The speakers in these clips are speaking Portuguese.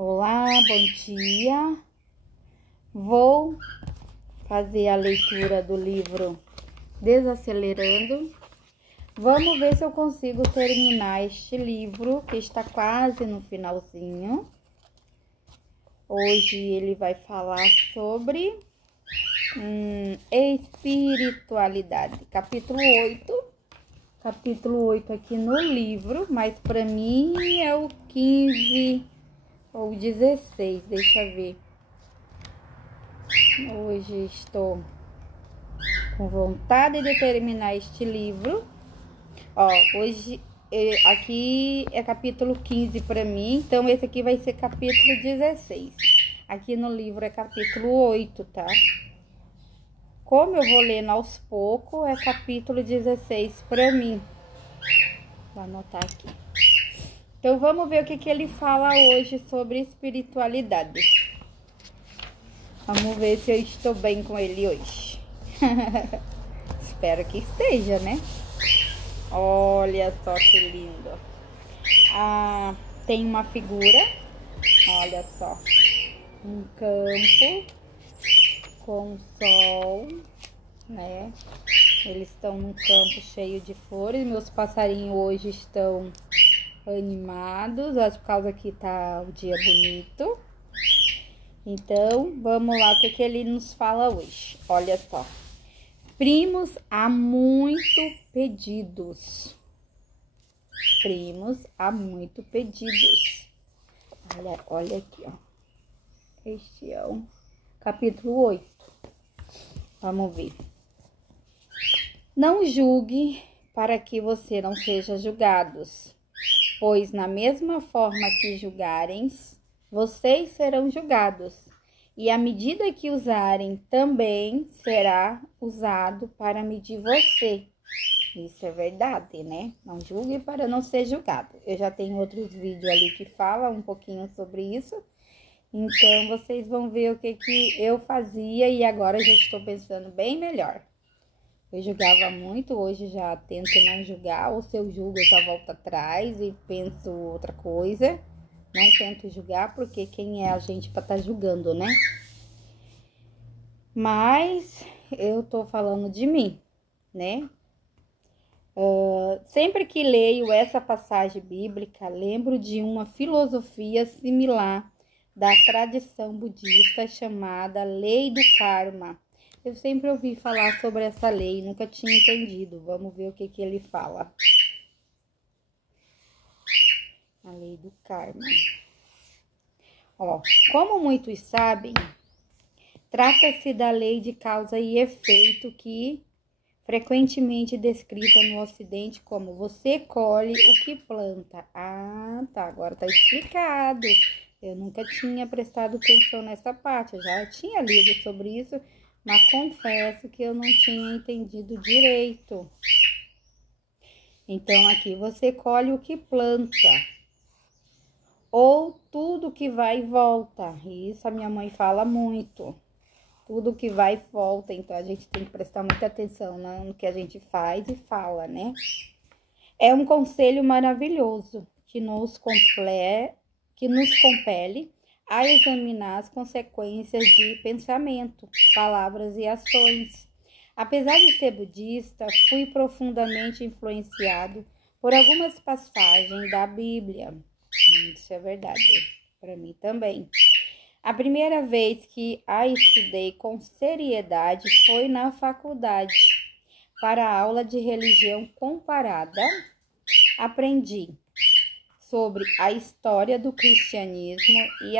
Olá, bom dia. Vou fazer a leitura do livro Desacelerando. Vamos ver se eu consigo terminar este livro, que está quase no finalzinho. Hoje ele vai falar sobre espiritualidade, capítulo 8. Capítulo 8 aqui no livro, mas para mim é o 15 ou 16, deixa eu ver. Hoje estou com vontade de terminar este livro. Hoje aqui é capítulo 15 para mim, então esse aqui vai ser capítulo 16. Aqui no livro é capítulo 8, tá? Como eu vou lendo aos poucos, é capítulo 16 para mim. Vou anotar aqui. Então, vamos ver o que ele fala hoje sobre espiritualidade. Vamos ver se eu estou bem com ele hoje. Espero que esteja, né? Olha só que lindo. Tem uma figura. Olha só. Um campo com sol, né? Eles estão num campo cheio de flores. Meus passarinhos hoje estão animados, acho por causa que tá o dia bonito. Então, vamos lá, o que ele nos fala hoje. Olha só. Primos há muito pedidos. Primos há muito pedidos. Olha aqui, ó. Este é o capítulo 8. Vamos ver. Não julgue para que você não seja julgados, pois na mesma forma que julgarem, vocês serão julgados, e a medida que usarem também será usado para medir você. Isso é verdade, né? Não julgue para não ser julgado. Eu já tenho outros vídeos ali que falam um pouquinho sobre isso. Então, vocês vão ver o que eu fazia e agora já estou pensando bem melhor. Eu julgava muito, hoje já tento não julgar, ou se eu julgo eu só volto atrás e penso outra coisa. Não tento julgar, porque quem é a gente para estar julgando, né? Mas eu tô falando de mim, né? Sempre que leio essa passagem bíblica, lembro de uma filosofia similar da tradição budista chamada Lei do Karma. Eu sempre ouvi falar sobre essa lei, nunca tinha entendido. Vamos ver o que ele fala. A Lei do Karma. Como muitos sabem, trata-se da lei de causa e efeito que frequentemente descrita no Ocidente como você colhe o que planta. Tá, agora tá explicado. Eu nunca tinha prestado atenção nessa parte, eu já tinha lido sobre isso, mas confesso que eu não tinha entendido direito. Então, aqui você colhe o que planta, ou tudo que vai e volta. Isso a minha mãe fala muito. Tudo que vai e volta, então a gente tem que prestar muita atenção no que a gente faz e fala, né? É um conselho maravilhoso que nos compele a examinar as consequências de pensamento, palavras e ações. Apesar de ser budista, fui profundamente influenciado por algumas passagens da Bíblia. Isso é verdade, para mim também. A primeira vez que a estudei com seriedade foi na faculdade. Para a aula de religião comparada, aprendi sobre a história do cristianismo e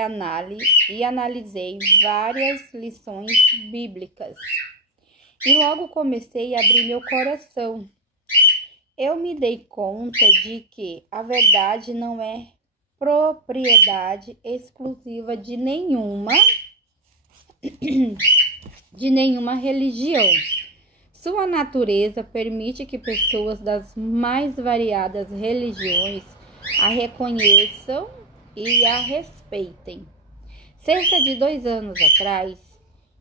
analisei várias lições bíblicas. E logo comecei a abrir meu coração. Eu me dei conta de que a verdade não é propriedade exclusiva de nenhuma religião. Sua natureza permite que pessoas das mais variadas religiões a reconheçam e a respeitem. Cerca de 2 anos atrás,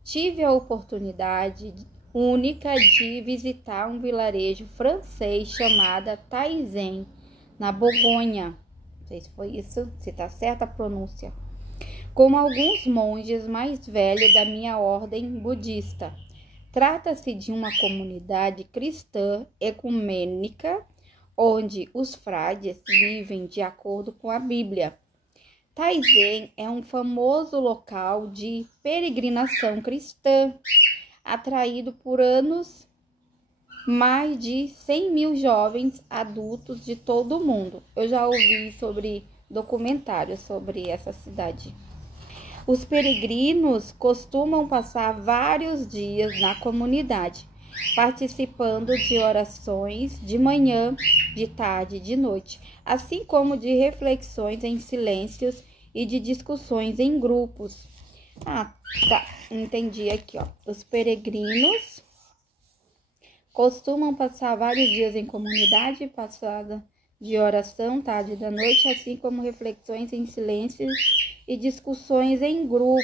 tive a oportunidade única de visitar um vilarejo francês chamado Taizén, na Borgonha. Não sei se foi isso, se tá certa a pronúncia. como alguns monges mais velhos da minha ordem budista. Trata-se de uma comunidade cristã ecumênica, onde os frades vivem de acordo com a Bíblia. Taizen é um famoso local de peregrinação cristã, atraído por anos mais de 100 mil jovens adultos de todo o mundo. Eu já ouvi sobre documentários sobre essa cidade. Os peregrinos costumam passar vários dias na comunidade, participando de orações de manhã, de tarde e de noite, assim como de reflexões em silêncios e de discussões em grupos. Tá, entendi aqui, ó. Os peregrinos costumam passar vários dias em comunidade, passada de oração, tarde da noite, assim como reflexões em silêncio e discussões em grupo.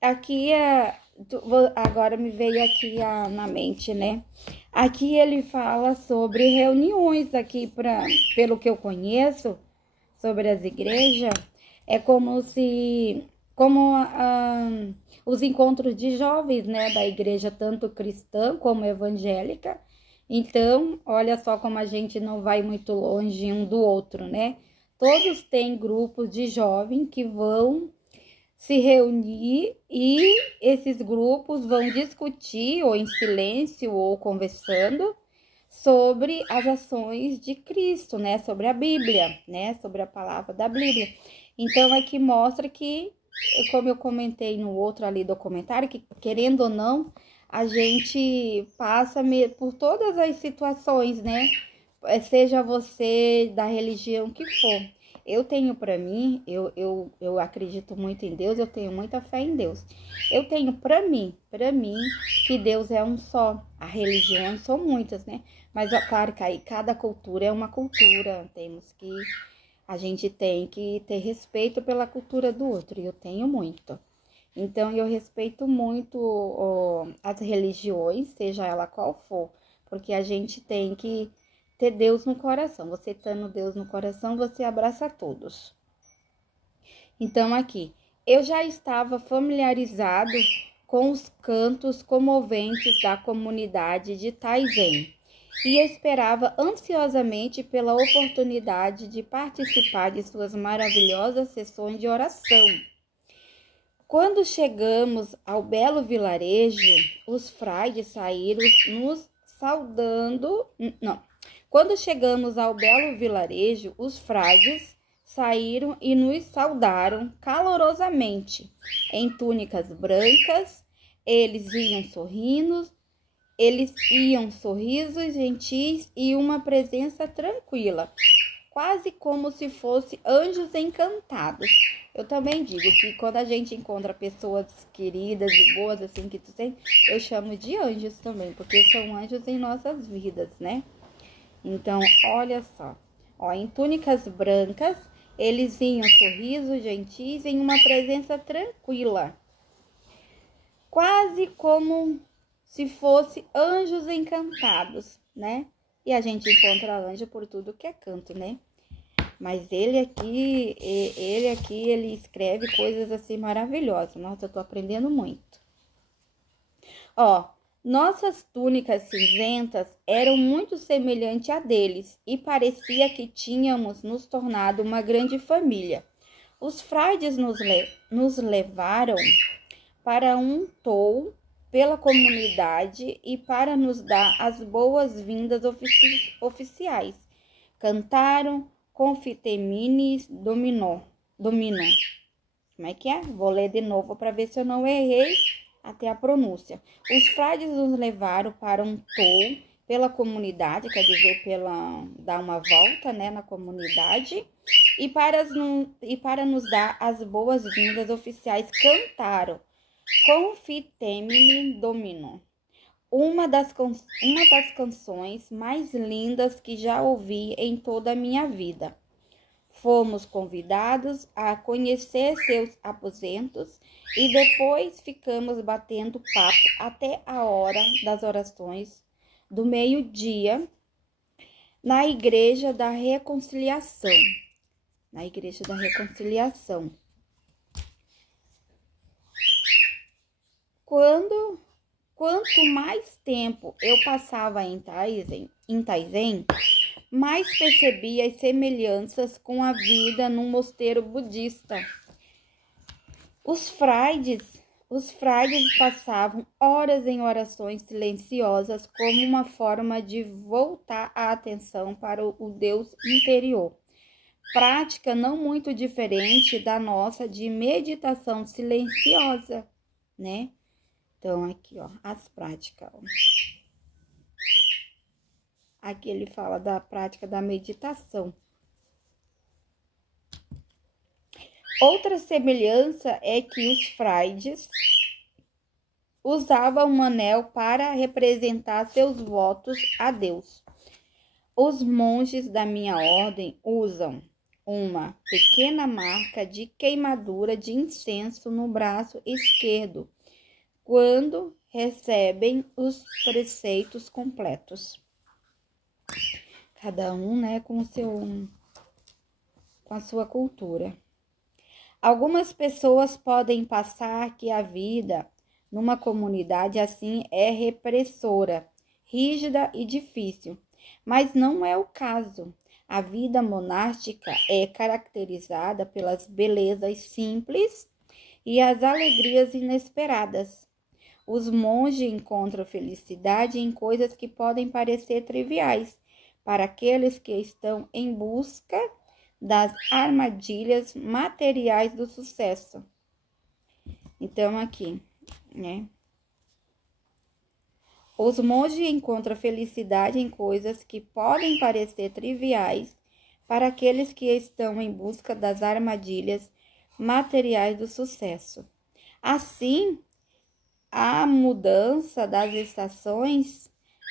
Aqui agora me veio aqui na mente, né? Aqui ele fala sobre reuniões aqui, pelo que eu conheço, sobre as igrejas, é como os encontros de jovens, né, da igreja, tanto cristã como evangélica. Então, olha só como a gente não vai muito longe um do outro, né? Todos têm grupos de jovens que vão se reunir e esses grupos vão discutir, ou em silêncio, ou conversando, sobre as ações de Cristo, né? Sobre a Bíblia, né? Sobre a palavra da Bíblia. Então, aqui mostra que, como eu comentei no outro ali documentário, que querendo ou não, a gente passa por todas as situações, né? Seja você da religião que for. Eu tenho para mim, eu acredito muito em Deus, eu tenho muita fé em Deus. Eu tenho para mim, que Deus é um só. As religiões são muitas, né? Mas claro que aí cada cultura é uma cultura. A gente tem que ter respeito pela cultura do outro, e eu tenho muito. Então, eu respeito muito as religiões, seja ela qual for, porque a gente tem que ter Deus no coração. Você tendo Deus no coração, você abraça todos. Então, aqui, eu já estava familiarizado com os cantos comoventes da comunidade de Taizen e esperava ansiosamente pela oportunidade de participar de suas maravilhosas sessões de oração. Quando chegamos ao belo vilarejo, os frades saíram nos saudando. Não. Quando chegamos ao belo vilarejo, os frades saíram e nos saudaram calorosamente. Em túnicas brancas, eles iam sorrisos gentis e uma presença tranquila, quase como se fossem anjos encantados. Eu também digo que quando a gente encontra pessoas queridas e boas, assim, que tu tem, eu chamo de anjos também, porque são anjos em nossas vidas, né? Então, olha só. Ó, em túnicas brancas, eles vinham sorrisos gentis em uma presença tranquila, quase como se fossem anjos encantados, né? E a gente encontra anjo por tudo que é canto, né? Mas ele aqui, ele escreve coisas assim maravilhosas. Nossa, eu tô aprendendo muito. Ó, nossas túnicas cinzentas eram muito semelhantes a deles e parecia que tínhamos nos tornado uma grande família. Os frades nos levaram para um tour pela comunidade e para nos dar as boas-vindas oficiais. Cantaram Confiteminis dominó. Como é que é? Vou ler de novo para ver se eu não errei até a pronúncia. Os frades nos levaram para um tour pela comunidade, quer dizer, dar uma volta, né, na comunidade, e para nos dar as boas-vindas oficiais, cantaram Confitemini Domino, uma das canções mais lindas que já ouvi em toda a minha vida. Fomos convidados a conhecer seus aposentos e depois ficamos batendo papo até a hora das orações do meio-dia na Igreja da Reconciliação. Quanto mais tempo eu passava em Taizen, mais percebia as semelhanças com a vida num mosteiro budista. Os frades passavam horas em orações silenciosas como uma forma de voltar a atenção para o Deus interior. Prática não muito diferente da nossa de meditação silenciosa, né? Então, aqui, ó, as práticas. Ó. Aqui ele fala da prática da meditação. Outra semelhança é que os frades usavam um anel para representar seus votos a Deus. Os monges da minha ordem usam uma pequena marca de queimadura de incenso no braço esquerdo, quando recebem os preceitos completos. Cada um, né, com a sua cultura. Algumas pessoas podem pensar que a vida numa comunidade assim é repressora, rígida e difícil, mas não é o caso. A vida monástica é caracterizada pelas belezas simples e as alegrias inesperadas. Os monges encontram felicidade em coisas que podem parecer triviais para aqueles que estão em busca das armadilhas materiais do sucesso. Então, aqui, né? Os monges encontram felicidade em coisas que podem parecer triviais para aqueles que estão em busca das armadilhas materiais do sucesso. Assim, a mudança das estações,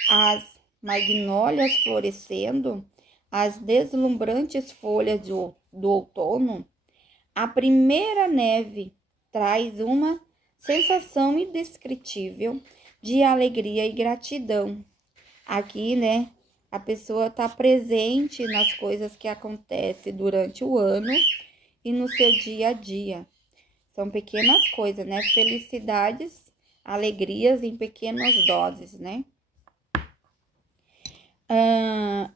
as magnólias florescendo, as deslumbrantes folhas do outono, a primeira neve traz uma sensação indescritível de alegria e gratidão. Aqui, né, a pessoa está presente nas coisas que acontecem durante o ano e no seu dia a dia. São pequenas coisas, né? Felicidades, alegrias em pequenas doses, né?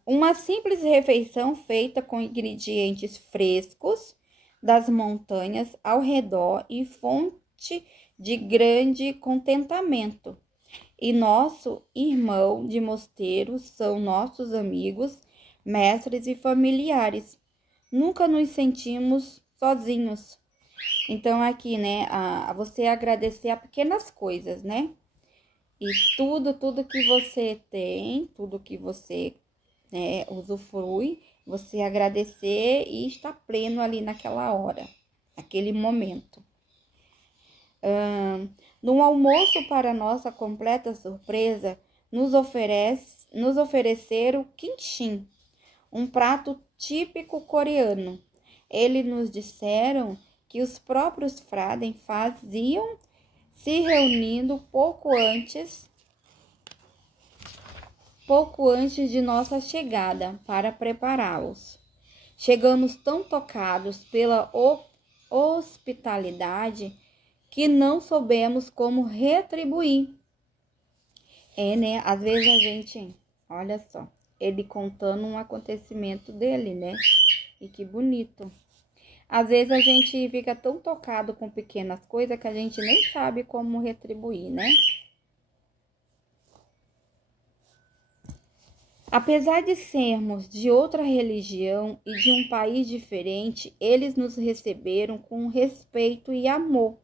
Uma simples refeição feita com ingredientes frescos das montanhas ao redor e fonte de grande contentamento. E nosso irmão de mosteiro são nossos amigos, mestres e familiares. Nunca nos sentimos sozinhos. Então, aqui, né, você agradecer a pequenas coisas, né? E tudo que você tem, tudo que você usufrui, você agradecer e estar pleno ali naquela hora, naquele momento. No almoço, para nossa completa surpresa, nos ofereceram quinchim, um prato típico coreano. Eles nos disseram que os próprios frades faziam se reunindo pouco antes de nossa chegada para prepará-los. Chegamos tão tocados pela hospitalidade que não soubemos como retribuir. Né? Às vezes a gente, olha só, ele contando um acontecimento dele, né? E que bonito. Às vezes a gente fica tão tocado com pequenas coisas que a gente nem sabe como retribuir, né? Apesar de sermos de outra religião e de um país diferente, eles nos receberam com respeito e amor.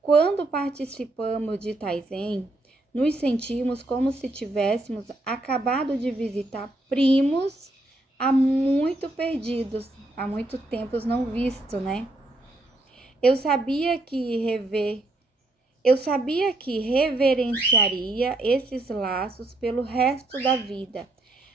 Quando participamos de Taizen, nos sentimos como se tivéssemos acabado de visitar primos há muito perdidos, há muito tempos não vistos, né? Eu sabia que reverenciaria esses laços pelo resto da vida.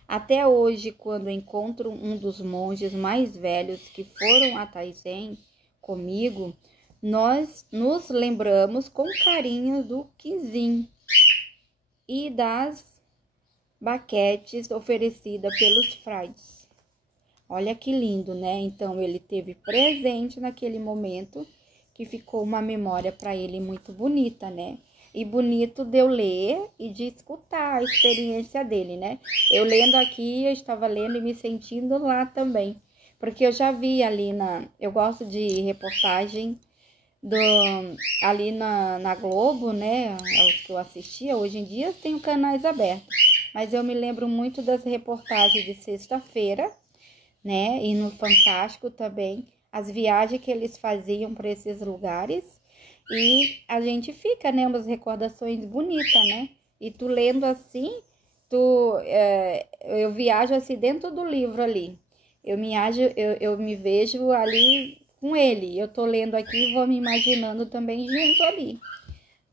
Até hoje, quando encontro um dos monges mais velhos que foram a Taizen comigo, nós nos lembramos com carinho do quinzim e das baquetes oferecidas pelos frades. Olha que lindo, né? Então, ele teve presente naquele momento que ficou uma memória para ele muito bonita, né? E bonito de eu ler e de escutar a experiência dele, né? Eu lendo aqui, eu estava lendo e me sentindo lá também. Porque eu já vi ali eu gosto de reportagem ali na Globo, né? É o que eu assistia. Hoje em dia tem canais abertos. Mas eu me lembro muito das reportagens de sexta-feira, né? E no Fantástico também, as viagens que eles faziam para esses lugares. E a gente fica, né? Umas recordações bonitas, né? E tu lendo assim, eu viajo assim dentro do livro ali. Eu me vejo ali com ele. Eu tô lendo aqui e vou me imaginando também junto ali.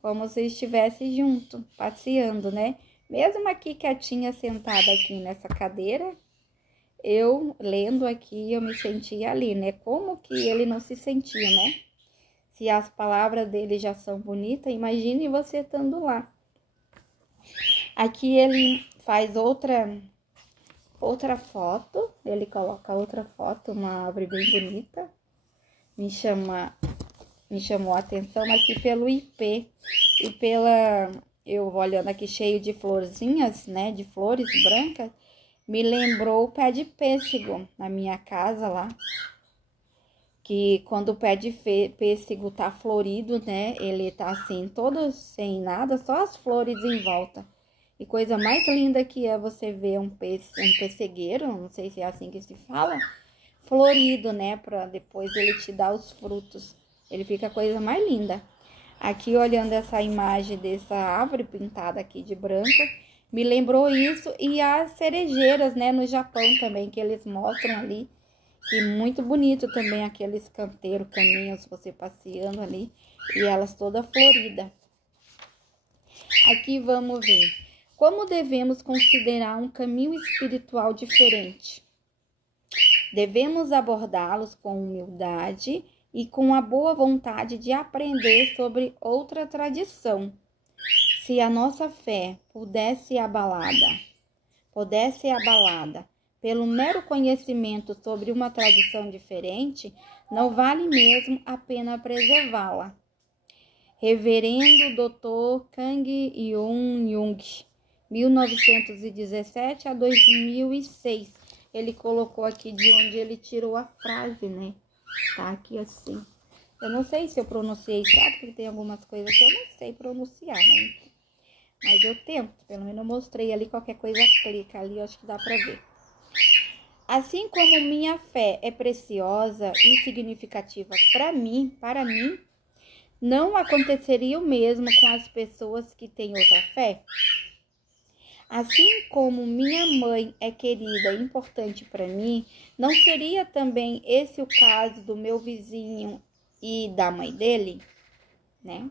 Como se estivesse junto, passeando, né? Mesmo aqui quietinha, sentada aqui nessa cadeira, eu lendo aqui, eu me sentia ali, né? Como que ele não se sentia, né? Se as palavras dele já são bonitas, imagine você estando lá. Aqui ele faz outra foto, ele coloca outra foto, uma árvore bem bonita. Me chamou a atenção aqui pelo IP e eu olhando aqui cheio de florzinhas, né, de flores brancas, me lembrou o pé de pêssego na minha casa lá, que quando o pé de pêssego tá florido, né, ele tá assim, todo sem nada, só as flores em volta. E coisa mais linda que é você ver um pessegueiro, não sei se é assim que se fala, florido, né, para depois ele te dar os frutos. Ele fica a coisa mais linda. Aqui, olhando essa imagem dessa árvore pintada aqui de branco, me lembrou isso. E as cerejeiras, né, no Japão também, que eles mostram ali. Que muito bonito também aqueles canteiros, caminhos, você passeando ali. E elas toda florida. Aqui vamos ver. Como devemos considerar um caminho espiritual diferente? Devemos abordá-los com humildade e com a boa vontade de aprender sobre outra tradição. Se a nossa fé pudesse ser abalada pelo mero conhecimento sobre uma tradição diferente, não vale mesmo a pena preservá-la. Reverendo Dr. Kang Yoon-Jung, 1917 a 2006. Ele colocou aqui de onde ele tirou a frase, né? Tá aqui assim. Eu não sei se eu pronunciei certo, porque tem algumas coisas que eu não sei pronunciar, né? Mas eu tento, pelo menos eu mostrei ali, qualquer coisa clica ali, eu acho que dá pra ver. Assim como minha fé é preciosa e significativa para mim, não aconteceria o mesmo com as pessoas que têm outra fé? Assim como minha mãe é querida e importante para mim, não seria também esse o caso do meu vizinho e da mãe dele? Né?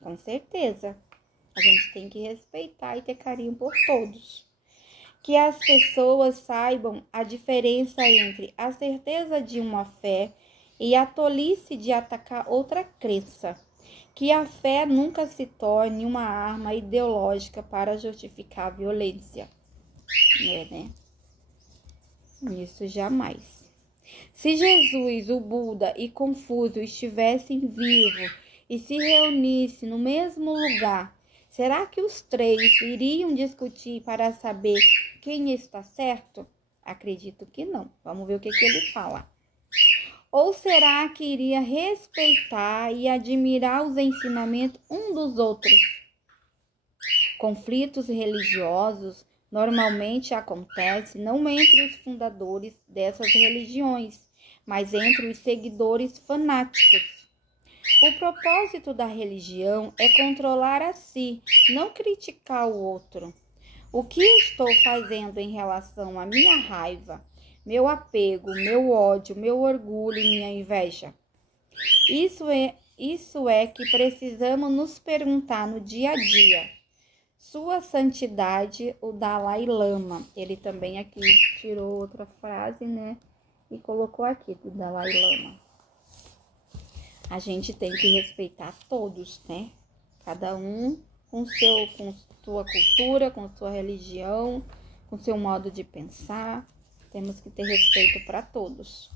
Com certeza. A gente tem que respeitar e ter carinho por todos. Que as pessoas saibam a diferença entre a certeza de uma fé e a tolice de atacar outra crença. Que a fé nunca se torne uma arma ideológica para justificar a violência. Né? Isso jamais. Se Jesus, o Buda e Confúcio estivessem vivos e se reunissem no mesmo lugar, será que os três iriam discutir para saber quem está certo? Acredito que não. Vamos ver o que ele fala. Ou será que iria respeitar e admirar os ensinamentos um dos outros? Conflitos religiosos normalmente acontecem não entre os fundadores dessas religiões, mas entre os seguidores fanáticos. O propósito da religião é controlar a si, não criticar o outro. O que estou fazendo em relação à minha raiva, meu apego, meu ódio, meu orgulho e minha inveja? Isso é que precisamos nos perguntar no dia a dia. Sua Santidade, o Dalai Lama. Ele também aqui tirou outra frase, né? E colocou aqui do Dalai Lama. A gente tem que respeitar todos, né? Cada um com sua cultura, com sua religião, com seu modo de pensar. Temos que ter respeito para todos.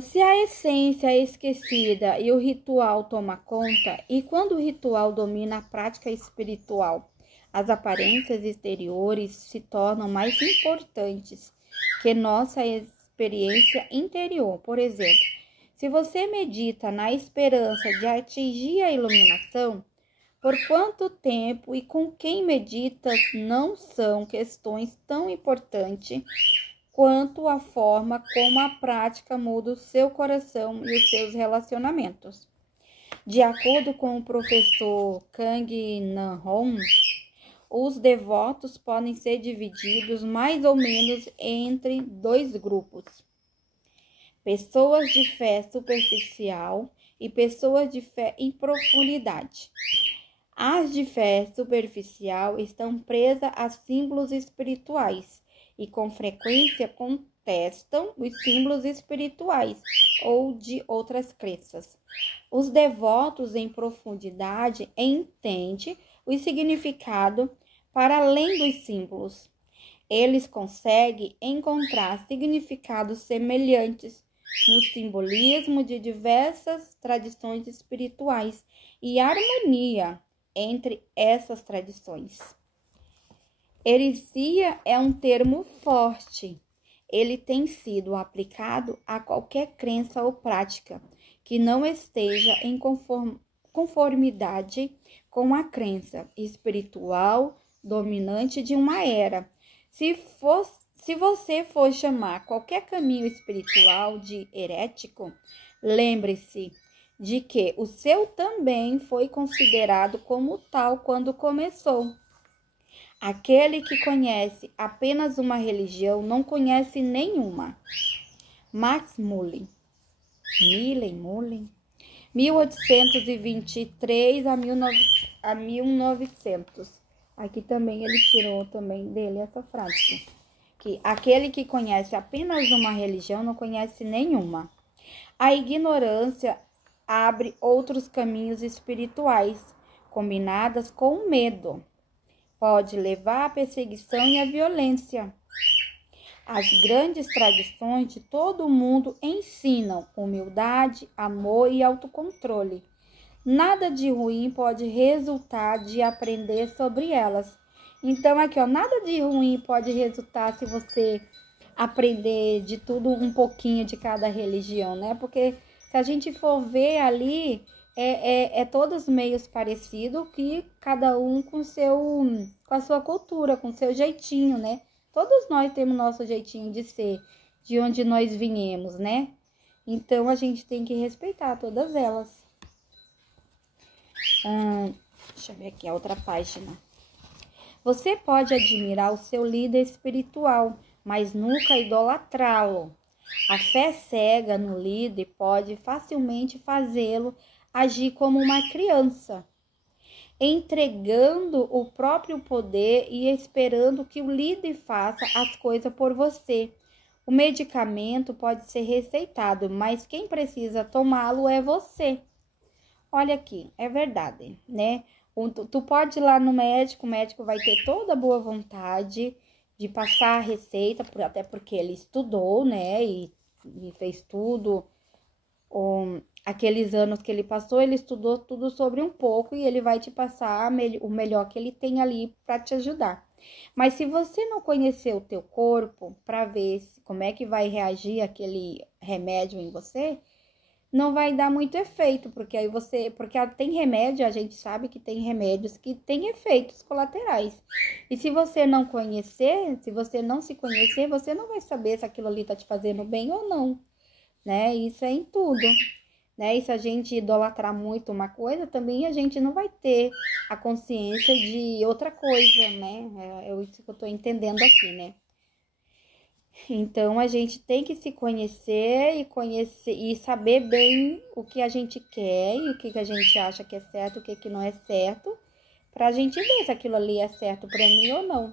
Se a essência é esquecida e o ritual toma conta, e quando o ritual domina a prática espiritual, as aparências exteriores se tornam mais importantes que nossa experiência interior. Por exemplo, se você medita na esperança de atingir a iluminação, por quanto tempo e com quem medita não são questões tão importantes quanto a forma como a prática muda o seu coração e os seus relacionamentos. De acordo com o professor Kang Nan-hon, os devotos podem ser divididos mais ou menos entre dois grupos: pessoas de fé superficial e pessoas de fé em profundidade. As de fé superficial estão presas a símbolos espirituais e com frequência contestam os símbolos espirituais ou de outras crenças. Os devotos em profundidade entendem o significado para além dos símbolos. Eles conseguem encontrar significados semelhantes no simbolismo de diversas tradições espirituais e harmonia entre essas tradições. Heresia é um termo forte. Ele tem sido aplicado a qualquer crença ou prática que não esteja em conformidade com a crença espiritual dominante de uma era. Se você for chamar qualquer caminho espiritual de herético, lembre-se de que o seu também foi considerado como tal quando começou. Aquele que conhece apenas uma religião não conhece nenhuma. Max Mullen, 1823 a 1900. Aqui também ele tirou também dele essa frase. Que aquele que conhece apenas uma religião não conhece nenhuma. A ignorância abre outros caminhos espirituais, combinadas com o medo. Pode levar à perseguição e à violência. As grandes tradições de todo o mundo ensinam humildade, amor e autocontrole. Nada de ruim pode resultar de aprender sobre elas. Então, aqui, ó, nada de ruim pode resultar se você aprender de tudo um pouquinho de cada religião, né? Porque se a gente for ver ali, é todos meios parecidos, que cada um com a sua cultura, com o seu jeitinho, né? Todos nós temos nosso jeitinho de ser, de onde nós viemos, né? Então, a gente tem que respeitar todas elas. Deixa eu ver aqui a outra página. Você pode admirar o seu líder espiritual, mas nunca idolatrá-lo. A fé cega no líder pode facilmente fazê-lo agir como uma criança, entregando o próprio poder e esperando que o líder faça as coisas por você. O medicamento pode ser receitado, mas quem precisa tomá-lo é você. Olha aqui, é verdade, né? Tu pode ir lá no médico, o médico vai ter toda a boa vontade de passar a receita, até porque ele estudou, né? E fez tudo. Aqueles anos que ele passou, ele estudou tudo sobre um pouco e ele vai te passar o melhor que ele tem ali para te ajudar. Mas se você não conhecer o teu corpo para ver como é que vai reagir aquele remédio em você, não vai dar muito efeito, porque tem remédio, a gente sabe que tem remédios que têm efeitos colaterais. E se você não conhecer, se você não se conhecer, você não vai saber se aquilo ali tá te fazendo bem ou não, né? Isso é em tudo, né? E se a gente idolatrar muito uma coisa, também a gente não vai ter a consciência de outra coisa, né? É isso que eu tô entendendo aqui, né? Então, a gente tem que se conhecer e saber bem o que a gente quer e o que a gente acha que é certo, o que não é certo, para a gente ver se aquilo ali é certo para mim ou não.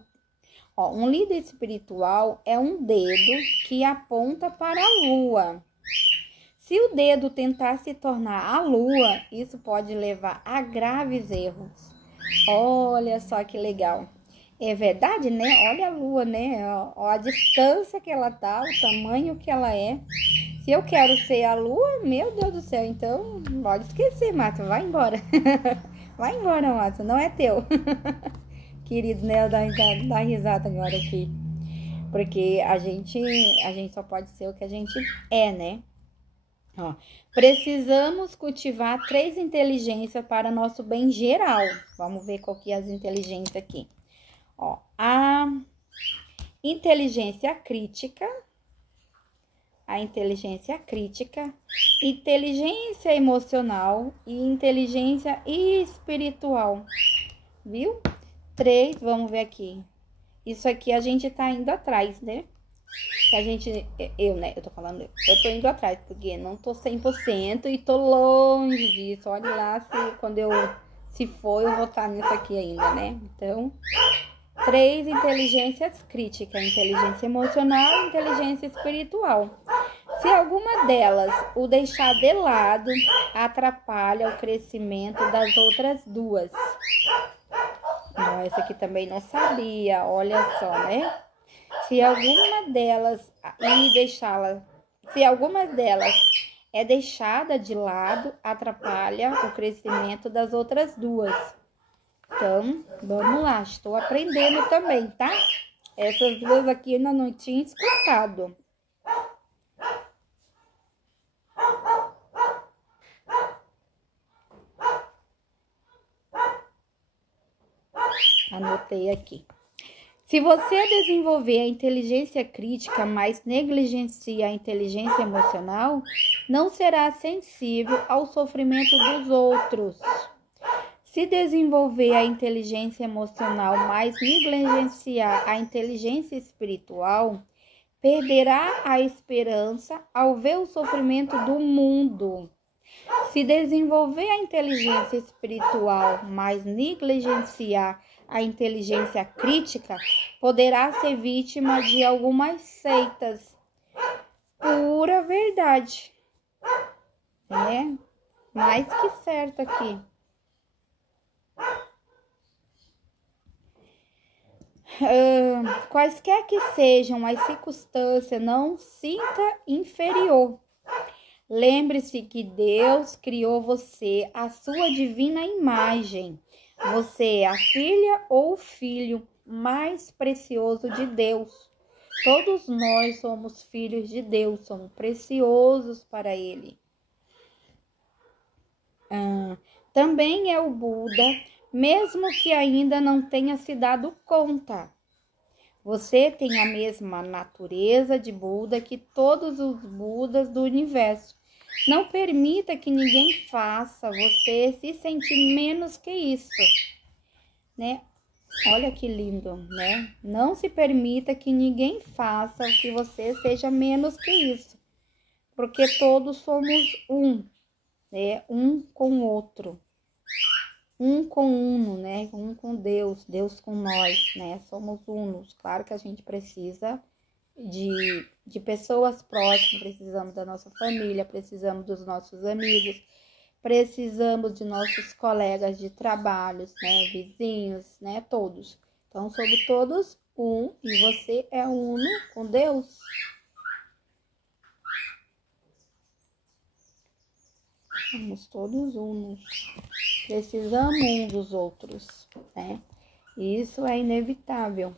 Ó, um líder espiritual é um dedo que aponta para a lua. Se o dedo tentar se tornar a lua, isso pode levar a graves erros. Olha só que legal. É verdade, né? Olha a lua, né? Ó, a distância que ela tá, o tamanho que ela é. Se eu quero ser a lua, meu Deus do céu, então pode esquecer, Márcio, vai embora. Vai embora, Márcio, não é teu. Querido, né, eu dar risada agora aqui. Porque a gente só pode ser o que a gente é, né? Ó, precisamos cultivar 3 inteligências para nosso bem geral. Vamos ver qual que é as inteligências aqui. Ó, a inteligência crítica, inteligência emocional e inteligência espiritual. Viu? 3, vamos ver aqui. Isso aqui a gente tá indo atrás, né? Eu tô falando, eu tô indo atrás, porque não tô 100% e tô longe disso. Olha lá se for, eu vou estar nisso aqui ainda, né? Então, 3 inteligências críticas, inteligência emocional e inteligência espiritual. Se alguma delas o deixar de lado, atrapalha o crescimento das outras 2. Não, essa aqui também não sabia, olha só, né? Se alguma delas é deixada de lado, atrapalha o crescimento das outras 2. Então, vamos lá, estou aprendendo também, tá? Essas 2 aqui eu ainda não tinha escutado. Anotei aqui. Se você desenvolver a inteligência crítica, mas negligencia a inteligência emocional, não será sensível ao sofrimento dos outros. Se desenvolver a inteligência emocional, mas negligenciar a inteligência espiritual, perderá a esperança ao ver o sofrimento do mundo. Se desenvolver a inteligência espiritual, mas negligenciar a inteligência crítica, poderá ser vítima de algumas seitas. Pura verdade. É mais que certo aqui. Quaisquer que sejam as circunstâncias, não sinta inferior. Lembre-se que Deus criou você à sua divina imagem. Você é a filha ou o filho mais precioso de Deus. Todos nós somos filhos de Deus, somos preciosos para Ele. Também é o Buda, mesmo que ainda não tenha se dado conta. Você tem a mesma natureza de Buda que todos os Budas do universo. Não permita que ninguém faça você se sentir menos que isso, né? Olha que lindo, né? Não se permita que ninguém faça que você seja menos que isso, porque todos somos um, né? Um com o outro, um com uno, né? Um com Deus, Deus com nós, né? Somos unos. Claro que a gente precisa de pessoas próximas, precisamos da nossa família, precisamos dos nossos amigos, precisamos de nossos colegas de trabalhos, né, vizinhos, né, todos. Então, somos todos um e você é uno com Deus. Somos todos unos. Precisamos uns dos outros, né? Isso é inevitável.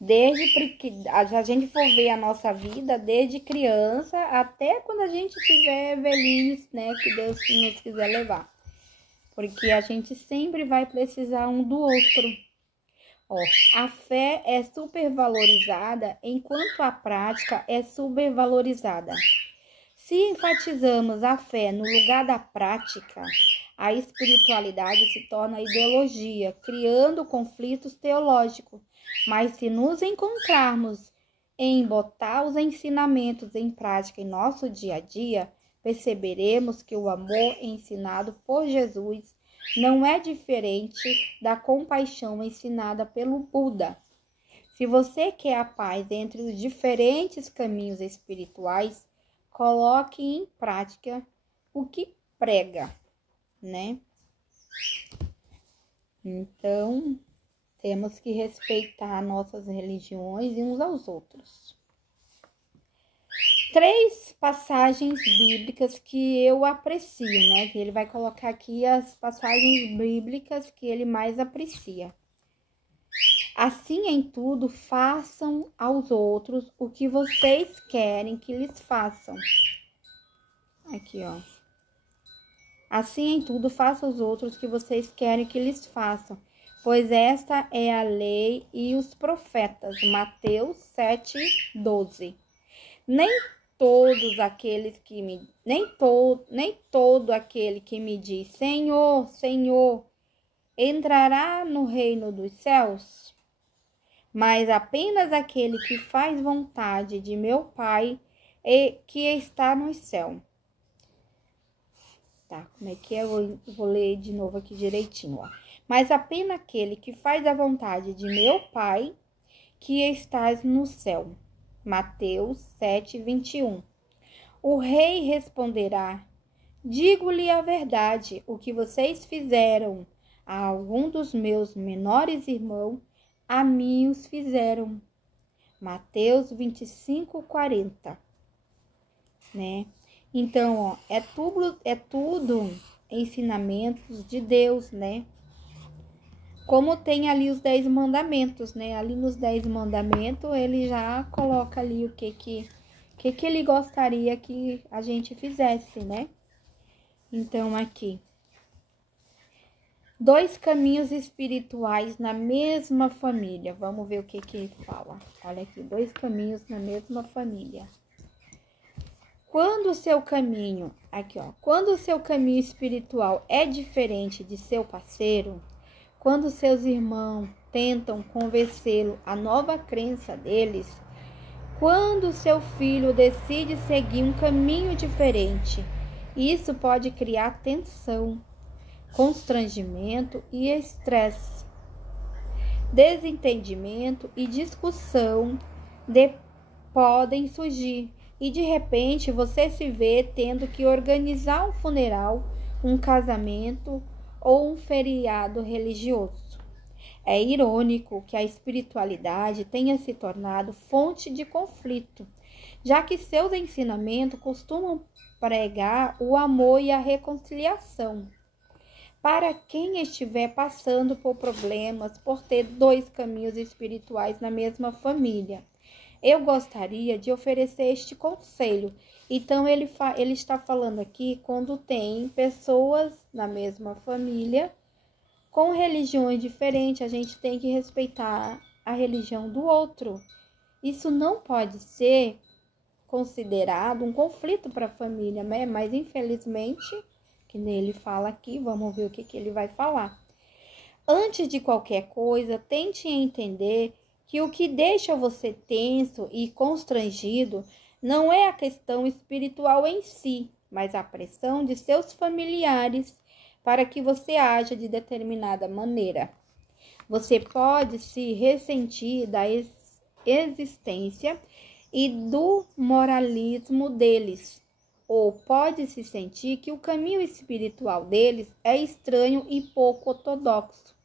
Desde que a gente for ver a nossa vida, desde criança até quando a gente tiver velhinhos, né, que Deus nos quiser levar. Porque a gente sempre vai precisar um do outro. Ó, a fé é supervalorizada enquanto a prática é subvalorizada. Se enfatizamos a fé no lugar da prática, a espiritualidade se torna ideologia, criando conflitos teológicos. Mas se nos encontrarmos em botar os ensinamentos em prática em nosso dia a dia, perceberemos que o amor ensinado por Jesus não é diferente da compaixão ensinada pelo Buda. Se você quer a paz entre os diferentes caminhos espirituais, coloque em prática o que prega, né? Então, temos que respeitar nossas religiões e uns aos outros. 3 passagens bíblicas que eu aprecio, né? Que ele vai colocar aqui as passagens bíblicas que ele mais aprecia. Assim em tudo, façam aos outros o que vocês querem que lhes façam. Aqui, ó. Assim em tudo, façam aos outros o que vocês querem que lhes façam, pois esta é a lei e os profetas. Mateus 7:12. Nem todo aquele que me diz Senhor, Senhor, entrará no reino dos céus, mas apenas aquele que faz vontade de meu Pai que está no céu. Tá, como é que é? Eu vou ler de novo aqui direitinho, ó. Mas apenas aquele que faz a vontade de meu Pai que está no céu. Mateus 7:21. O rei responderá: digo-lhe a verdade, o que vocês fizeram a algum dos meus menores irmãos, a mim os fizeram. Mateus 25:40. Né? Então, ó, é tudo ensinamentos de Deus, né? Como tem ali os 10 mandamentos, né? Ali nos 10 mandamentos, ele já coloca ali o que ele gostaria que a gente fizesse, né? Então, aqui. 2 caminhos espirituais na mesma família. Vamos ver o que ele fala. Olha aqui, 2 caminhos na mesma família. Quando o seu caminho, aqui ó, quando o seu caminho espiritual é diferente de seu parceiro, quando seus irmãos tentam convencê-lo à nova crença deles, quando seu filho decide seguir um caminho diferente, isso pode criar tensão, constrangimento e estresse. Desentendimento e discussão podem surgir. E de repente você se vê tendo que organizar um funeral, um casamento ou um feriado religioso. É irônico que a espiritualidade tenha se tornado fonte de conflito, já que seus ensinamentos costumam pregar o amor e a reconciliação. Para quem estiver passando por problemas por ter 2 caminhos espirituais na mesma família, eu gostaria de oferecer este conselho. Então, ele está falando aqui quando tem pessoas na mesma família com religiões diferentes, a gente tem que respeitar a religião do outro. Isso não pode ser considerado um conflito para a família, né? Mas infelizmente, que nele fala aqui, vamos ver o que ele vai falar. Antes de qualquer coisa, tente entender que o que deixa você tenso e constrangido não é a questão espiritual em si, mas a pressão de seus familiares para que você haja de determinada maneira. Você pode se ressentir da existência e do moralismo deles, ou pode se sentir que o caminho espiritual deles é estranho e pouco ortodoxo.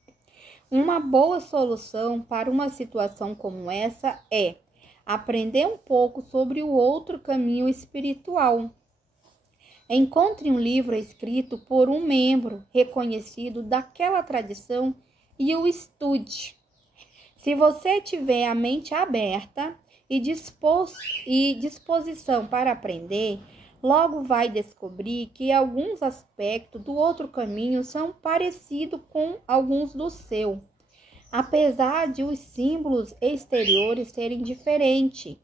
Uma boa solução para uma situação como essa é aprender um pouco sobre o outro caminho espiritual. Encontre um livro escrito por um membro reconhecido daquela tradição e o estude. Se você tiver a mente aberta e disposição para aprender, logo vai descobrir que alguns aspectos do outro caminho são parecidos com alguns do seu. Apesar de os símbolos exteriores serem diferentes,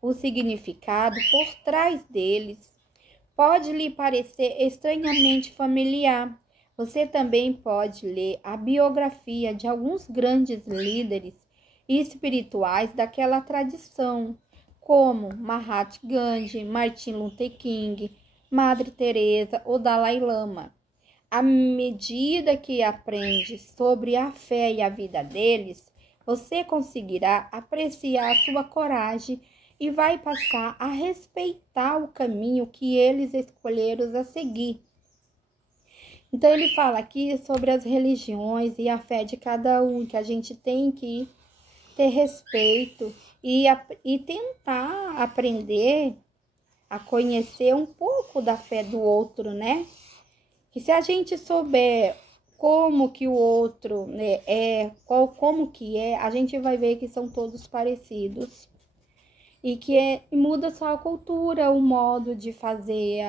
o significado por trás deles pode lhe parecer estranhamente familiar. Você também pode ler a biografia de alguns grandes líderes espirituais daquela tradição, como Mahatma Gandhi, Martin Luther King, Madre Teresa ou Dalai Lama. À medida que aprende sobre a fé e a vida deles, você conseguirá apreciar sua coragem e vai passar a respeitar o caminho que eles escolheram a seguir. Então, ele fala aqui sobre as religiões e a fé de cada um, que a gente tem que ter respeito e tentar aprender a conhecer um pouco da fé do outro, né? Que se a gente souber como que o outro, né, como que é, a gente vai ver que são todos parecidos. E que muda só a cultura, o modo de fazer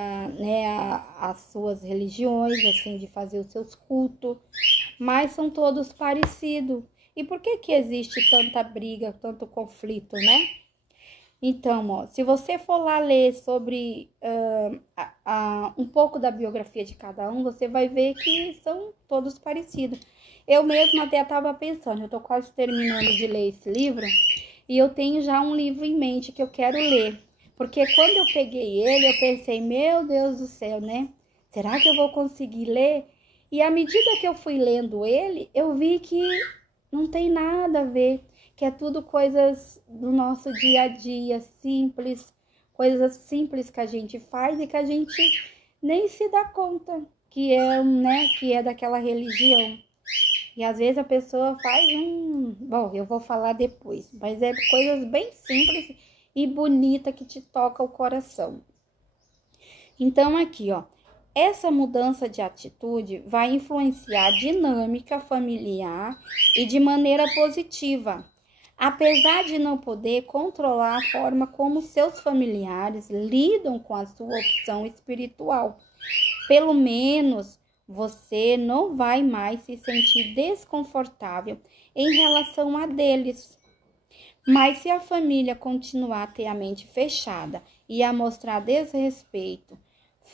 as suas religiões, assim, de fazer os seus cultos, mas são todos parecidos. E por que que existe tanta briga, tanto conflito, né? Então, ó, se você for lá ler sobre um pouco da biografia de cada um, você vai ver que são todos parecidos. Eu mesma até estava pensando, eu tô quase terminando de ler esse livro, e eu tenho já um livro em mente que eu quero ler. Porque quando eu peguei ele, eu pensei, meu Deus do céu, né? Será que eu vou conseguir ler? E à medida que eu fui lendo ele, eu vi que não tem nada a ver. Que é tudo coisas do nosso dia a dia, simples. Coisas simples que a gente faz e que a gente nem se dá conta que é, né, que é daquela religião. E às vezes a pessoa faz bom, eu vou falar depois, mas é coisas bem simples e bonita que te toca o coração. Então aqui, ó, essa mudança de atitude vai influenciar a dinâmica familiar e de maneira positiva. Apesar de não poder controlar a forma como seus familiares lidam com a sua opção espiritual, pelo menos você não vai mais se sentir desconfortável em relação a deles. Mas se a família continuar a ter a mente fechada e a mostrar desrespeito,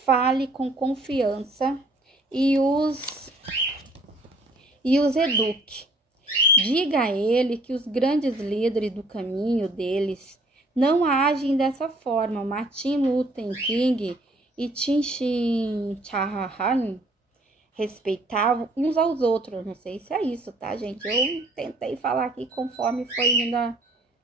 fale com confiança e os eduque. Diga a ele que os grandes líderes do caminho deles não agem dessa forma. Martin Luther King e Tenshin Charhan respeitavam uns aos outros. Não sei se é isso, tá, gente? Eu tentei falar aqui conforme foi indo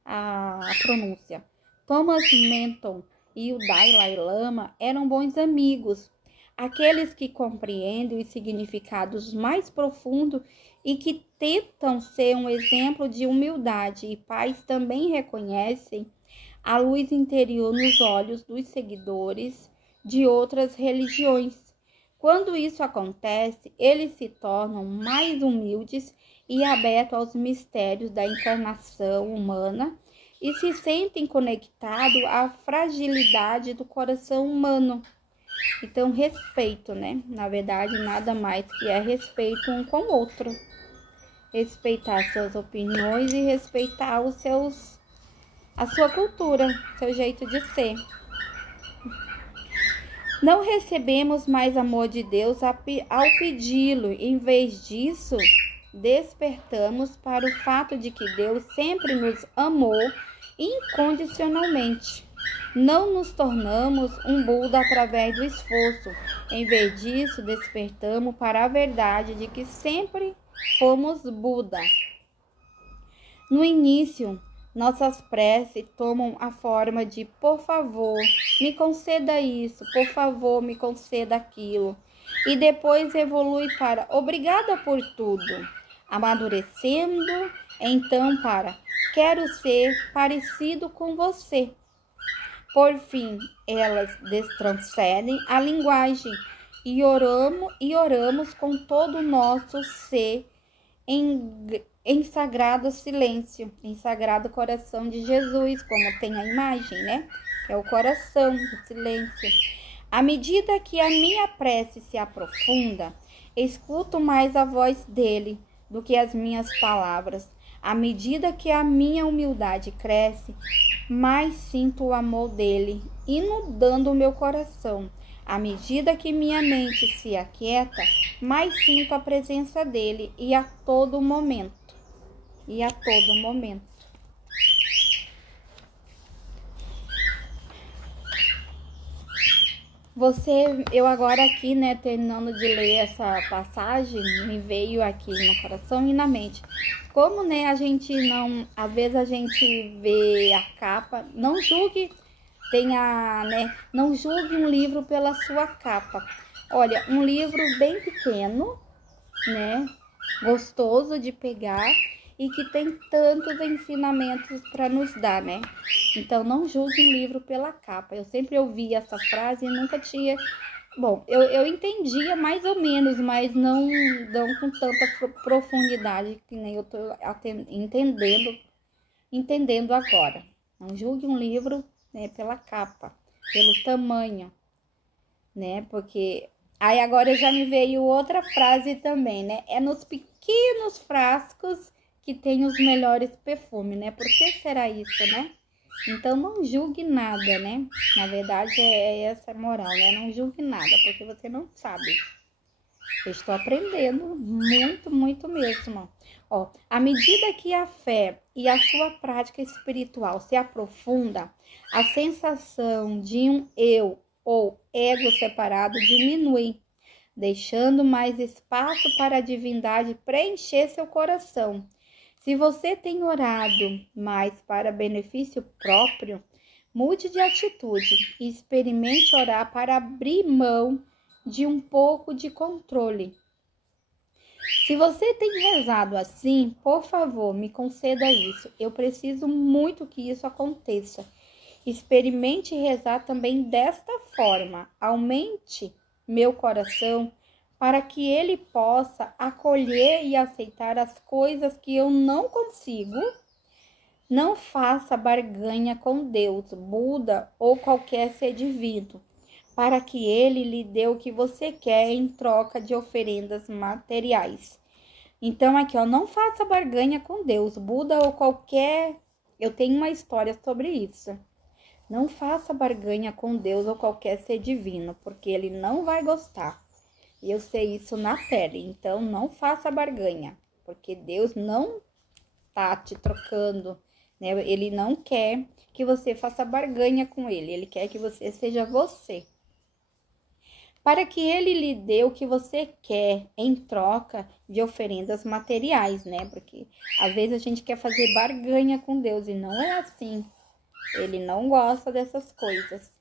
a pronúncia. Thomas Menton e o Dalai Lama eram bons amigos, aqueles que compreendem os significados mais profundos e que tentam ser um exemplo de humildade e paz também reconhecem a luz interior nos olhos dos seguidores de outras religiões. Quando isso acontece, eles se tornam mais humildes e abertos aos mistérios da encarnação humana e se sentem conectados à fragilidade do coração humano. Então, respeito, né? Na verdade, nada mais que é respeito um com o outro. Respeitar suas opiniões e respeitar a sua cultura, seu jeito de ser. Não recebemos mais amor de Deus ao pedi-lo. Em vez disso, despertamos para o fato de que Deus sempre nos amou incondicionalmente. Não nos tornamos um Buda através do esforço. Em vez disso, despertamos para a verdade de que sempre fomos Buda. No início, nossas preces tomam a forma de por favor, me conceda isso, por favor, me conceda aquilo. E depois evolui para obrigada por tudo, amadurecendo então para quero ser parecido com você. Por fim, elas transcendem a linguagem e oramos com todo o nosso ser em sagrado silêncio, em sagrado coração de Jesus, como tem a imagem, né? Que é o coração do silêncio. À medida que a minha prece se aprofunda, escuto mais a voz dele do que as minhas palavras. À medida que a minha humildade cresce, mais sinto o amor dele inundando o meu coração. À medida que minha mente se aquieta, mais sinto a presença dele e a todo momento. Eu agora aqui, né, terminando de ler essa passagem, me veio aqui no coração e na mente. Como, né, a gente não, às vezes a gente vê a capa, não julgue, não julgue um livro pela sua capa. Olha, um livro bem pequeno, né, gostoso de pegar e que tem tantos ensinamentos para nos dar, né? Então, não julgue um livro pela capa. Eu sempre ouvi essa frase e nunca tinha... Bom, eu entendia mais ou menos, mas não com tanta profundidade que nem eu tô entendendo agora. Não julgue um livro, né, pela capa, pelo tamanho, né? Porque aí agora já me veio outra frase também, né? É nos pequenos frascos que tem os melhores perfumes, né? Por que será isso, né? Então, não julgue nada, né? Na verdade, é essa a moral, né? Não julgue nada, porque você não sabe. Eu estou aprendendo muito, muito mesmo. Ó, à medida que a fé e a sua prática espiritual se aprofunda, a sensação de um eu ou ego separado diminui, deixando mais espaço para a divindade preencher seu coração. Se você tem orado mais para benefício próprio, mude de atitude e experimente orar para abrir mão de um pouco de controle. Se você tem rezado assim, por favor, me conceda isso. Eu preciso muito que isso aconteça. Experimente rezar também desta forma. Aumente meu coração para que ele possa acolher e aceitar as coisas que eu não consigo. Não faça barganha com Deus, Buda ou qualquer ser divino, para que ele lhe dê o que você quer em troca de oferendas materiais. Então aqui, ó, não faça barganha com Deus, Buda ou qualquer... Eu tenho uma história sobre isso. Não faça barganha com Deus ou qualquer ser divino, porque ele não vai gostar. E eu sei isso na pele, então não faça barganha, porque Deus não tá te trocando, né? Ele não quer que você faça barganha com ele quer que você seja você. Para que ele lhe dê o que você quer em troca de oferendas materiais, né? Porque às vezes a gente quer fazer barganha com Deus e não é assim. Ele não gosta dessas coisas.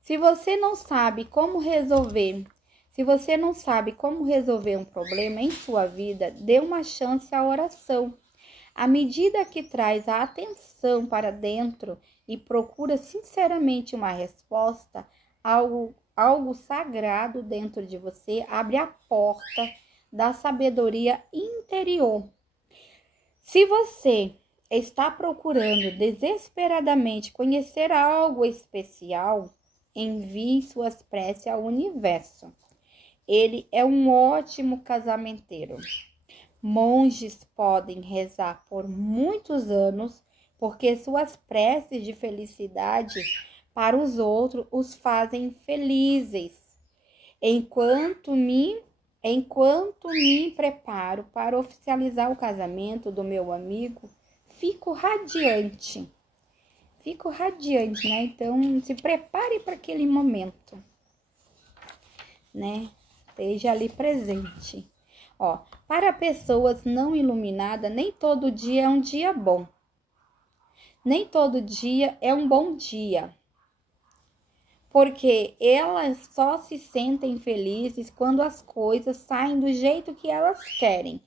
Se você não sabe como resolver um problema em sua vida, dê uma chance à oração. À medida que traz a atenção para dentro e procura sinceramente uma resposta, algo sagrado dentro de você abre a porta da sabedoria interior. Se você está procurando desesperadamente conhecer algo especial, envie suas preces ao universo. Ele é um ótimo casamenteiro. Monges podem rezar por muitos anos, porque suas preces de felicidade para os outros os fazem felizes. Enquanto me preparo para oficializar o casamento do meu amigo, fico radiante, né? Então, se prepare para aquele momento, né? Esteja ali presente. Ó, para pessoas não iluminadas, nem todo dia é um dia bom. Nem todo dia é um bom dia. Porque elas só se sentem felizes quando as coisas saem do jeito que elas querem.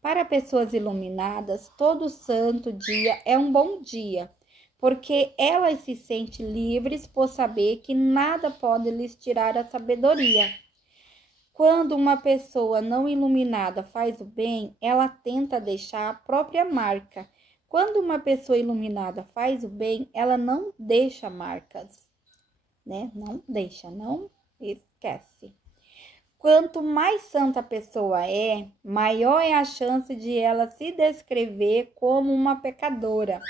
Para pessoas iluminadas, todo santo dia é um bom dia, porque elas se sentem livres por saber que nada pode lhes tirar a sabedoria. Quando uma pessoa não iluminada faz o bem, ela tenta deixar a própria marca. Quando uma pessoa iluminada faz o bem, ela não deixa marcas, né? Não deixa, não esquece. Quanto mais santa a pessoa é, maior é a chance de ela se descrever como uma pecadora.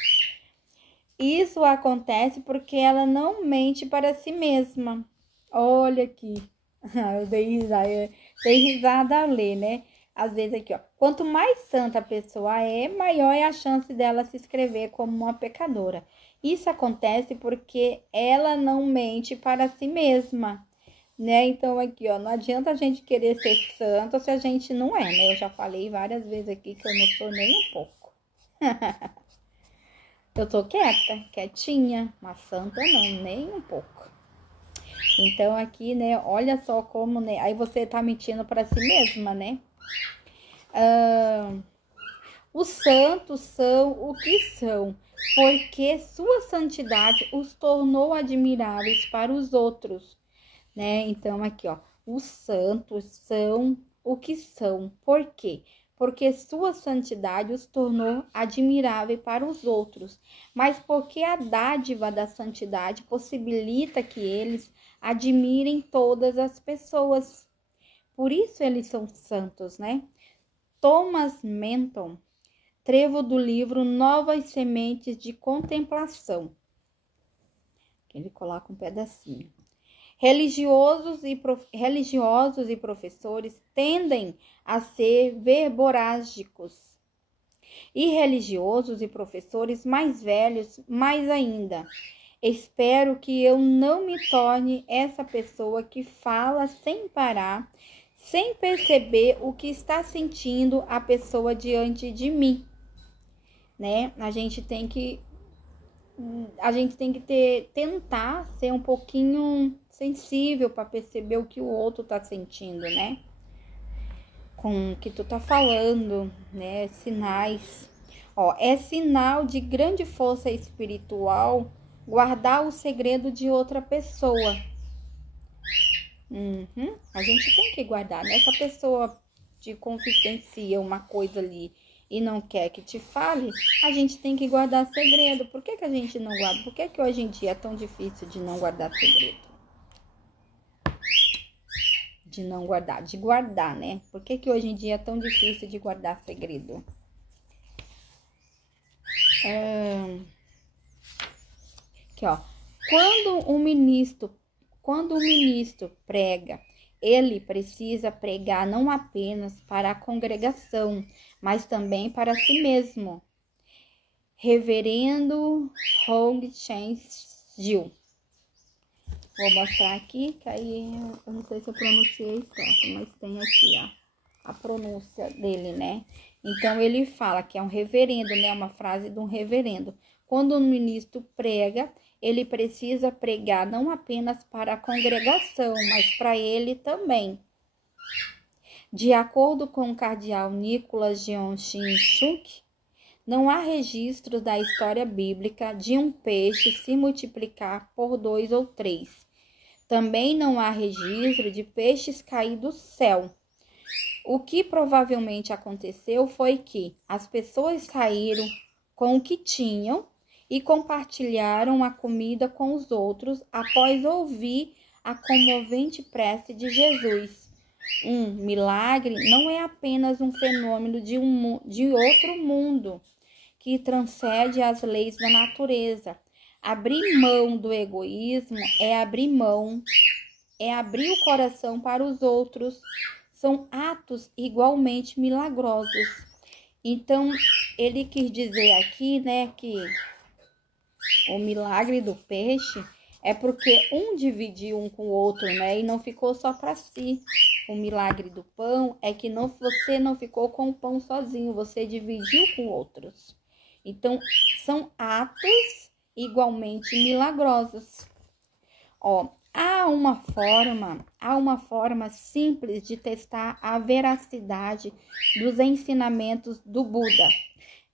Isso acontece porque ela não mente para si mesma. Olha aqui. Eu dei risada ao ler, né? Às vezes aqui, ó. Quanto mais santa a pessoa é, maior é a chance dela se escrever como uma pecadora. Isso acontece porque ela não mente para si mesma, né? Então aqui, ó, não adianta a gente querer ser santa se a gente não é, né? Eu já falei várias vezes aqui que eu não sou nem um pouco. Eu tô quietinha, mas santa não, nem um pouco. Então, aqui, né, olha só como, né, aí você tá mentindo para si mesma, né? Os santos são o que são, porque sua santidade os tornou admiráveis para os outros, né? Então, aqui, ó, os santos são o que são, por quê? Porque sua santidade os tornou admirável para os outros, mas porque a dádiva da santidade possibilita que eles admirem todas as pessoas. Por isso eles são santos, né? Thomas Menton, trevo do livro Novas Sementes de Contemplação. Ele coloca um pedacinho. Religiosos e professores tendem a ser verborágicos. E religiosos e professores mais velhos, mais ainda. Espero que eu não me torne essa pessoa que fala sem parar, sem perceber o que está sentindo a pessoa diante de mim, né? A gente tem que tentar ser um pouquinho sensível para perceber o que o outro tá sentindo, né? Com o que tu tá falando, né? Sinais. Ó, é sinal de grande força espiritual guardar o segredo de outra pessoa. A gente tem que guardar, né? Se a pessoa te confidencia uma coisa ali e não quer que te fale, a gente tem que guardar segredo. Por que a gente não guarda? Por que hoje em dia é tão difícil de não guardar segredo? De não guardar, de guardar, né? Por que hoje em dia é tão difícil de guardar segredo? Aqui, ó. Quando o ministro prega, ele precisa pregar não apenas para a congregação, mas também para si mesmo. Reverendo Hong Chen-Gil. Vou mostrar aqui, que aí eu não sei se eu pronunciei certo, mas tem aqui, ó, a pronúncia dele, né? Então, ele fala que é um reverendo, né? Uma frase de um reverendo. Quando o ministro prega, ele precisa pregar não apenas para a congregação, mas para ele também. De acordo com o cardeal Nicholas John Shin-Suk, não há registros da história bíblica de um peixe se multiplicar por 2 ou 3. Também não há registro de peixes cair do céu. O que provavelmente aconteceu foi que as pessoas saíram com o que tinham e compartilharam a comida com os outros após ouvir a comovente prece de Jesus. Um milagre não é apenas um fenômeno de outro mundo que transcende as leis da natureza. Abrir mão do egoísmo é abrir o coração para os outros. São atos igualmente milagrosos. Então, ele quis dizer aqui, né, que o milagre do peixe é porque um dividiu um com o outro, né, e não ficou só para si. O milagre do pão é que você não ficou com o pão sozinho, você dividiu com outros. Então, são atos igualmente milagrosos. Ó, há uma forma simples de testar a veracidade dos ensinamentos do Buda.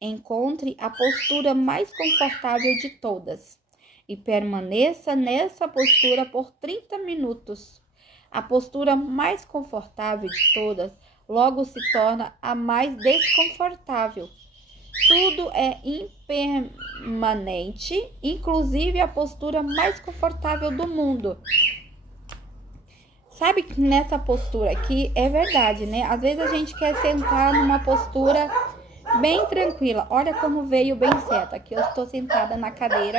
Encontre a postura mais confortável de todas e permaneça nessa postura por 30 minutos. A postura mais confortável de todas logo se torna a mais desconfortável. Tudo é impermanente, inclusive a postura mais confortável do mundo. Sabe que nessa postura aqui é verdade, né? Às vezes a gente quer sentar numa postura bem tranquila. Olha como veio bem certo. Aqui eu estou sentada na cadeira.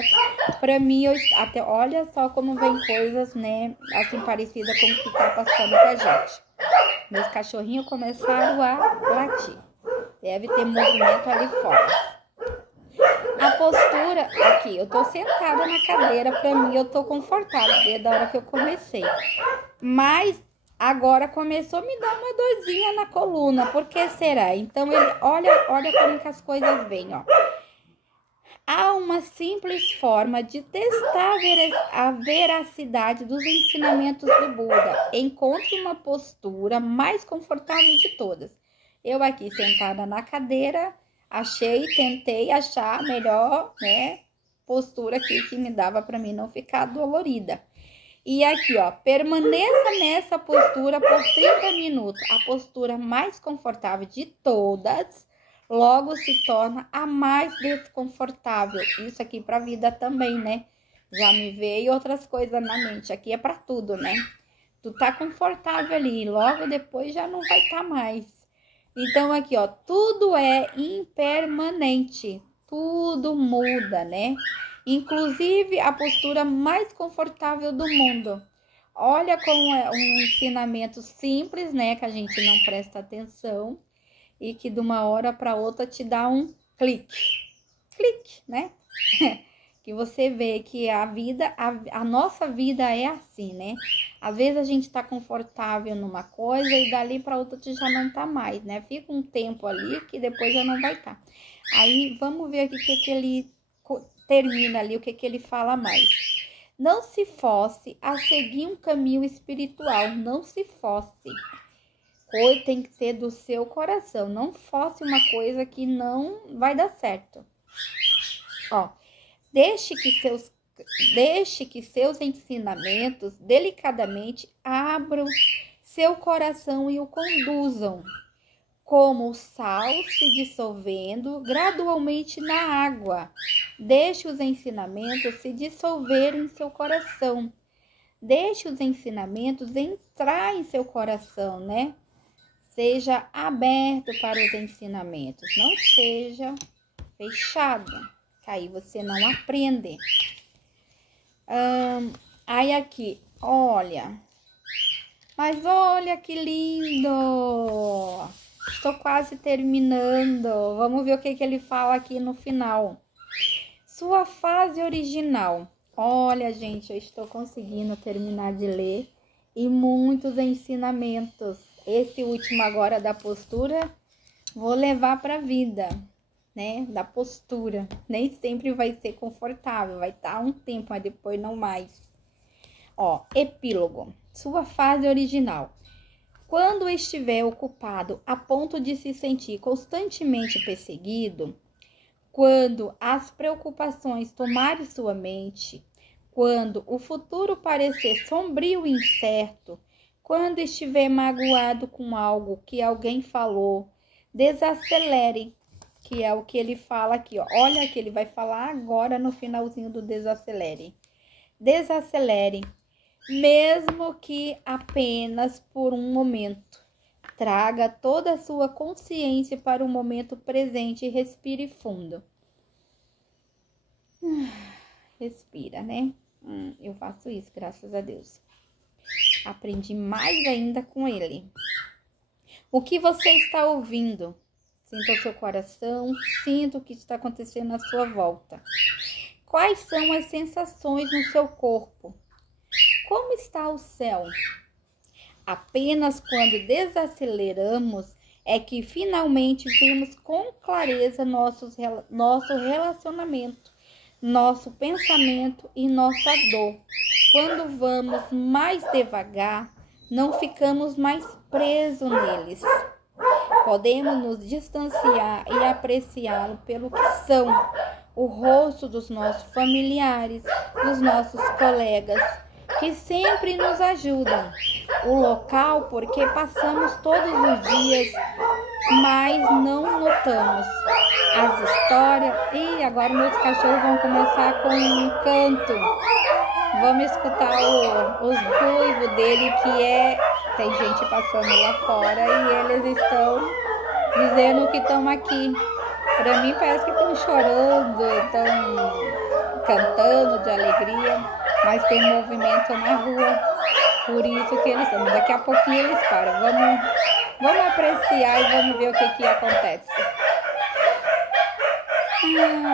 Pra mim, olha só como vem coisas, né? Assim, parecida com o que tá passando com a gente. Meus cachorrinhos começaram a latir. Deve ter movimento ali fora. A postura aqui, eu tô sentada na cadeira, pra mim eu tô confortável desde a hora que eu comecei. Mas agora começou a me dar uma dorzinha na coluna, por que será? Então, olha como que as coisas vêm, ó. Há uma simples forma de testar a veracidade dos ensinamentos do Buda. Encontre uma postura mais confortável de todas Eu aqui sentada na cadeira, tentei achar a melhor, né, postura aqui que me dava para mim não ficar dolorida. E aqui, ó, permaneça nessa postura por 30 minutos. A postura mais confortável de todas, logo se torna a mais desconfortável. Isso aqui para a vida também, né? Já me veio outras coisas na mente. Aqui é para tudo, né? Tu tá confortável ali, logo depois já não vai estar mais. Então aqui, ó, tudo é impermanente. Tudo muda, né? Inclusive a postura mais confortável do mundo. Olha como é um ensinamento simples, né? Que a gente não presta atenção e que de uma hora para outra te dá um clique, né? Que você vê que a vida, a nossa vida é assim, né? Às vezes a gente tá confortável numa coisa e dali para outra já não tá mais, né? Fica um tempo ali que depois já não vai estar. Aí vamos ver aqui o que ele termina ali, o que ele fala mais. Não se force a seguir um caminho espiritual, não se force. Coisa tem que ser do seu coração, não force uma coisa que não vai dar certo. Ó, deixe que seus ensinamentos delicadamente abram seu coração e o conduzam, como o sal se dissolvendo gradualmente na água. Deixe os ensinamentos se dissolver em seu coração. Deixe os ensinamentos entrar em seu coração, né? Seja aberto para os ensinamentos, não seja fechado, que aí você não aprende. Aí aqui, olha, mas olha que lindo! Estou quase terminando. Vamos ver o que ele fala aqui no final. Sua fase original. Olha, gente, eu estou conseguindo terminar de ler e muitos ensinamentos. Esse último agora da postura, vou levar para a vida, né? Da postura. Nem sempre vai ser confortável, vai estar um tempo, mas depois não mais. Ó, epílogo. Sua fase original. Quando estiver ocupado a ponto de se sentir constantemente perseguido, quando as preocupações tomarem sua mente, quando o futuro parecer sombrio e incerto, quando estiver magoado com algo que alguém falou, desacelere, que é o que ele fala aqui, ó. Olha que ele vai falar agora no finalzinho do desacelere. Desacelere, mesmo que apenas por um momento. Traga toda a sua consciência para o momento presente e respire fundo. Respira, né? Eu faço isso, graças a Deus. Aprendi mais ainda com ele. O que você está ouvindo? Sinta o seu coração, sinta o que está acontecendo à sua volta. Quais são as sensações no seu corpo? Como está o céu? Apenas quando desaceleramos é que finalmente vemos com clareza nosso relacionamento, nosso pensamento e nossa dor. Quando vamos mais devagar, não ficamos mais presos neles. Podemos nos distanciar e apreciá-lo pelo que são, o rosto dos nossos familiares, dos nossos colegas, que sempre nos ajudam, o local porque passamos todos os dias, mas não notamos as histórias. E agora meus cachorros vão começar com um canto. Vamos escutar os ruivos dele, tem gente passando lá fora e eles estão dizendo que estão aqui. Para mim parece que estão chorando, estão cantando de alegria, mas tem movimento na rua, por isso que eles estão. Daqui a pouquinho eles param. Vamos apreciar e vamos ver o que acontece.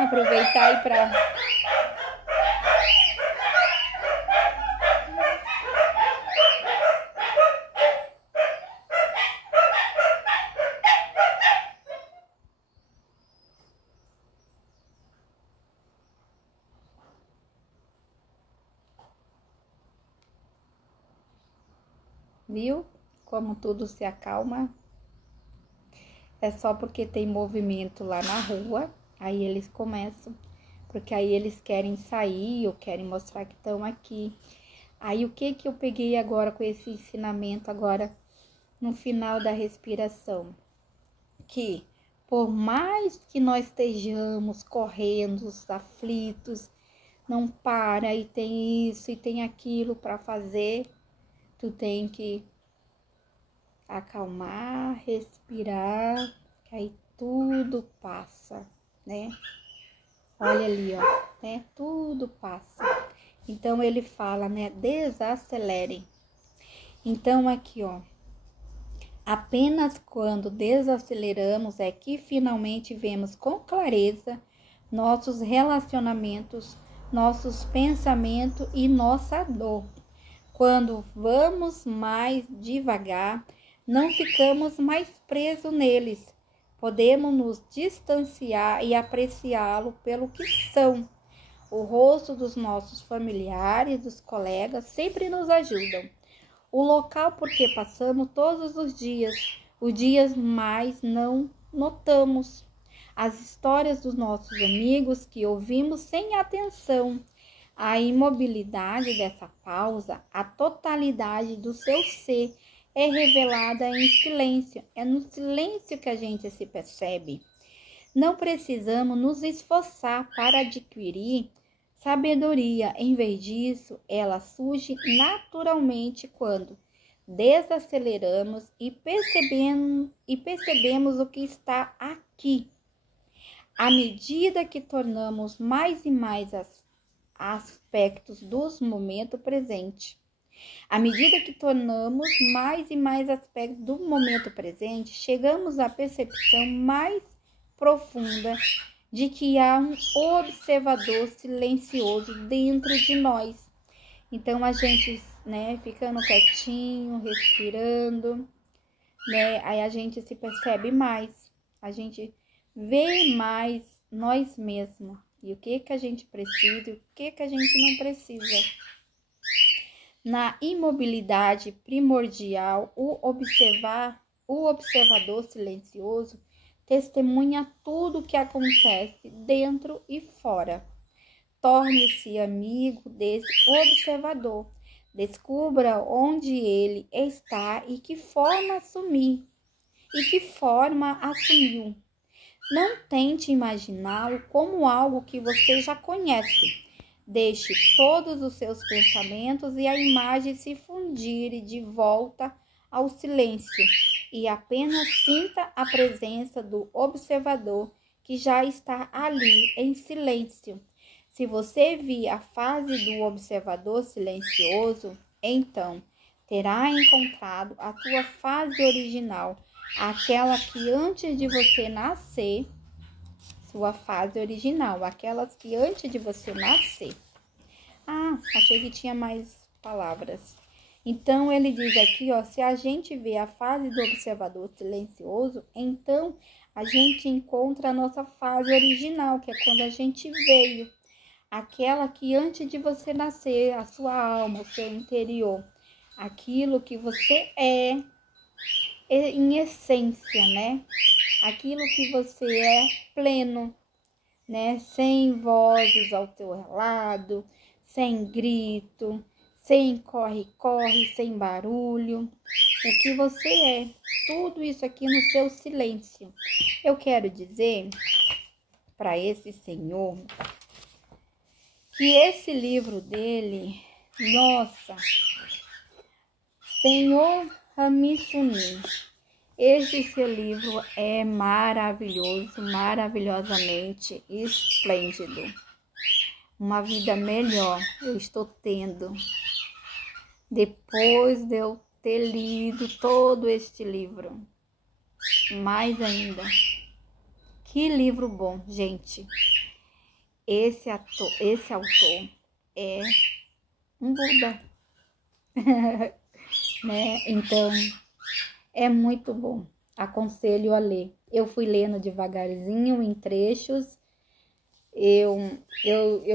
Aproveitar e para... Viu como tudo se acalma? é só porque tem movimento lá na rua, aí eles começam, porque aí eles querem sair ou querem mostrar que estão aqui. Aí o que eu peguei agora com esse ensinamento agora no final da respiração? Que por mais que nós estejamos correndo, aflitos, não para e tem isso e tem aquilo para fazer, tu tem que acalmar, respirar, que aí tudo passa, né? Olha ali, ó, né? Tudo passa. Então ele fala, né? Desacelere. Então aqui, ó, apenas quando desaceleramos é que finalmente vemos com clareza nossos relacionamentos, nossos pensamentos e nossa dor. Quando vamos mais devagar, não ficamos mais presos neles. Podemos nos distanciar e apreciá-lo pelo que são. O rosto dos nossos familiares, dos colegas, sempre nos ajudam. O local por que passamos todos os dias mais não notamos. As histórias dos nossos amigos que ouvimos sem atenção. A imobilidade dessa pausa, a totalidade do seu ser é revelada em silêncio. É no silêncio que a gente se percebe. Não precisamos nos esforçar para adquirir sabedoria. Em vez disso, ela surge naturalmente quando desaceleramos e percebemos o que está aqui. À medida que tornamos mais e mais aspectos dos momentos presentes. À medida que tornamos mais e mais aspectos do momento presente, chegamos à percepção mais profunda de que há um observador silencioso dentro de nós. Então a gente, né, ficando quietinho, respirando, né, aí a gente se percebe mais, a gente vê mais nós mesmos. E o que a gente precisa e o que a gente não precisa. Na imobilidade primordial, o observador silencioso testemunha tudo o que acontece dentro e fora. Torne-se amigo desse observador. Descubra onde ele está e que forma assumiu. Não tente imaginá-lo como algo que você já conhece. Deixe todos os seus pensamentos e a imagem se fundirem de volta ao silêncio e apenas sinta a presença do observador que já está ali em silêncio. Se você vir a fase do observador silencioso, então terá encontrado a tua fase original, aquela que antes de você nascer, sua fase original, aquelas que antes de você nascer. Achei que tinha mais palavras. Então, ele diz aqui, ó, se a gente vê a fase do observador silencioso, então a gente encontra a nossa fase original, que é quando a gente veio. Aquela que antes de você nascer, a sua alma, o seu interior, aquilo que você é em essência, né? Aquilo que você é pleno, né? Sem vozes ao teu lado, sem grito, sem corre-corre, sem barulho. O que você é, tudo isso aqui no seu silêncio. Eu quero dizer para esse senhor que esse livro dele, nossa, Senhor Ramissuni, esse seu livro é maravilhoso, maravilhosamente esplêndido. Uma vida melhor eu estou tendo depois de eu ter lido todo este livro. Mais ainda, que livro bom, gente. Esse autor é um Buda, né? Então, é muito bom. Aconselho a ler. Eu fui lendo devagarzinho, em trechos. Eu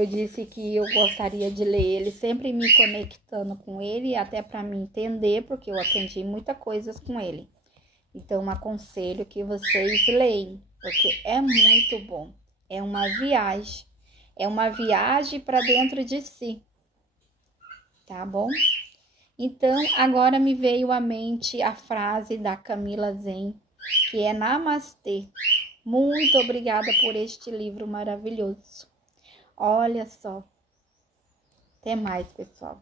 disse que eu gostaria de ler ele, sempre me conectando com ele, até para me entender, porque eu aprendi muitas coisas com ele. Então, aconselho que vocês leiam, porque é muito bom. É uma viagem para dentro de si, tá bom? Então, agora me veio à mente a frase da Camila Zen, que é Namastê. Muito obrigada por este livro maravilhoso. Olha só. Até mais, pessoal.